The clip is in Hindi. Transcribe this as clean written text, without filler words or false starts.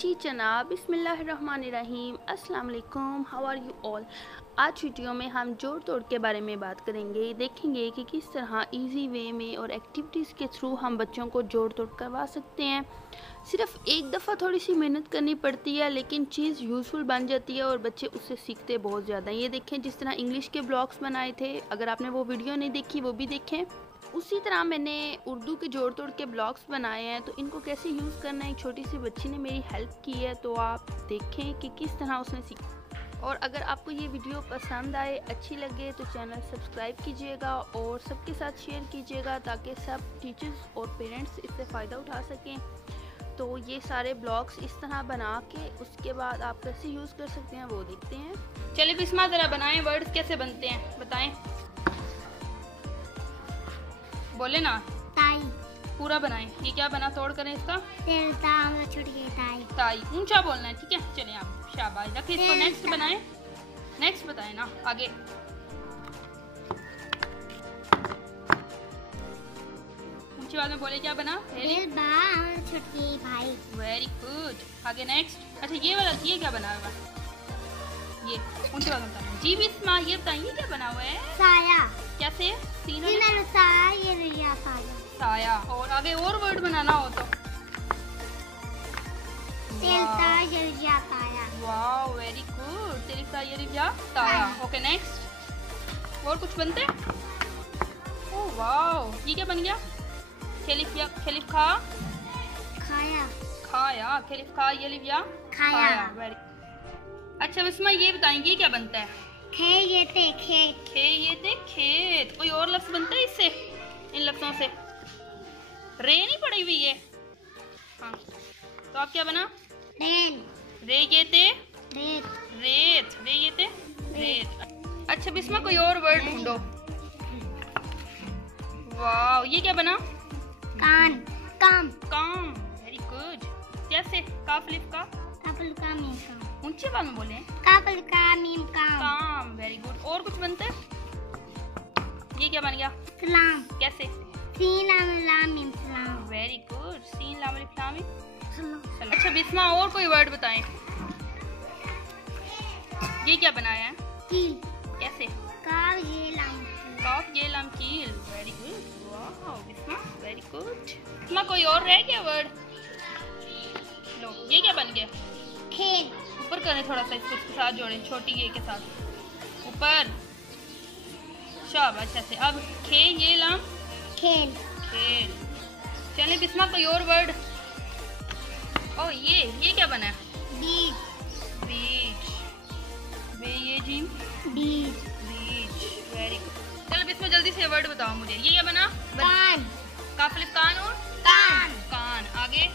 जी जनाब, बिस्मिल्लाहिर्रहमानिर्रहीम, अस्सलाम वालेकुम, हाउ आर यू ऑल। आज वीडियो में हम जोड़ तोड़ के बारे में बात करेंगे। देखेंगे कि किस तरह इजी वे में और एक्टिविटीज़ के थ्रू हम बच्चों को जोड़ तोड़ करवा सकते हैं। सिर्फ एक दफ़ा थोड़ी सी मेहनत करनी पड़ती है, लेकिन चीज़ यूज़फुल बन जाती है और बच्चे उससे सीखते बहुत ज़्यादा। ये देखें, जिस तरह इंग्लिश के ब्लॉग्स बनाए थे, अगर आपने वो वीडियो नहीं देखी वो भी देखें। उसी तरह मैंने उर्दू के जोड़ तोड़ के ब्लॉग्स बनाए हैं, तो इनको कैसे यूज़ करना है एक छोटी सी बच्ची ने मेरी हेल्प की है, तो आप देखें कि किस तरह उसने सीखा। और अगर आपको ये वीडियो पसंद आए, अच्छी लगे, तो चैनल सब्सक्राइब कीजिएगा और सबके साथ शेयर कीजिएगा ताकि सब टीचर्स और पेरेंट्स इससे फ़ायदा उठा सकें। तो ये सारे ब्लॉग्स इस तरह बना के उसके बाद आप कैसे यूज़ कर सकते हैं वो देखते हैं। चलिए बिस्मा ज़रा बनाएं, वर्ड्स कैसे बनते हैं बताएं। बोले ना, ताई। पूरा बनाएं। ये क्या बना, तोड़ करें इसका। ताई। ताई ऊंचा बोलना है, ठीक है। चलिए आप शाबाश, रखिए इसको। नेक्स्ट बनाएं, नेक्स्ट बताएं ना आगे। ऊंची आवाज में बोले, क्या बना। छोटी भाई। Very good. आगे नेक्स्ट। अच्छा ये वाला, ये क्या बना हुआ है, ये ऊंची आवाज में बताना। जी बिस्मा, ये बताइए क्या बना हुआ है। साया। कैसे, साया। साया। और आगे और वर्ड बनाना हो तो। वाह वेरी गुड। तेरी ताया। Okay next. और कुछ बनते हैं। ओह वाह, ये क्या बन गया। खेलिफ खा खाया। खाया। खेलिफ खा, ये लिया खाया। वेरी। अच्छा बिस्मा, ये बताएंगे क्या बनता है। खेत। खेत। कोई और लफ्ज बनता है इससे, इन लफ्जों से। रे नहीं पड़ी हुई है। हाँ, तो आप क्या बना। रे ये थे रेत। रे ये थे रेत। अच्छा बिस्मा, कोई और वर्ड ढूंढो। वाह, ये क्या बना। काम। Very good. कैसे, काफ लिफ का। ऊंची आवाज में बोले। काम। Very good. और कुछ बनते हैं। ये क्या बन गया। सलाम। कैसे। Very good. सीन लाम अलिफ लाम मिम। अच्छा बिस्मा, और कोई वर्ड बताएं। ये क्या बनाया है। कील। कैसे। काफ ये लाम कील। Very good. वाह बिस्मा, वेरी गुड। बिस्मा, कोई और रह गया वर्ड। लो, ये क्या बन गया। खेल। ऊपर करें थोड़ा सा, इसको इसके साथ जोड़ें, छोटी ये के साथ ऊपर। शाबाश। अच्छा से अब ये लाम खेल। चलिए बिस्मा, कोई और वर्ड। ओ ये क्या बना है। बीच। बे ये जीम। बीच। Very good. चलो बिस्मा, जल्दी से वर्ड बताओ मुझे। ये क्या बना। काफिल कान। और कान। आगे।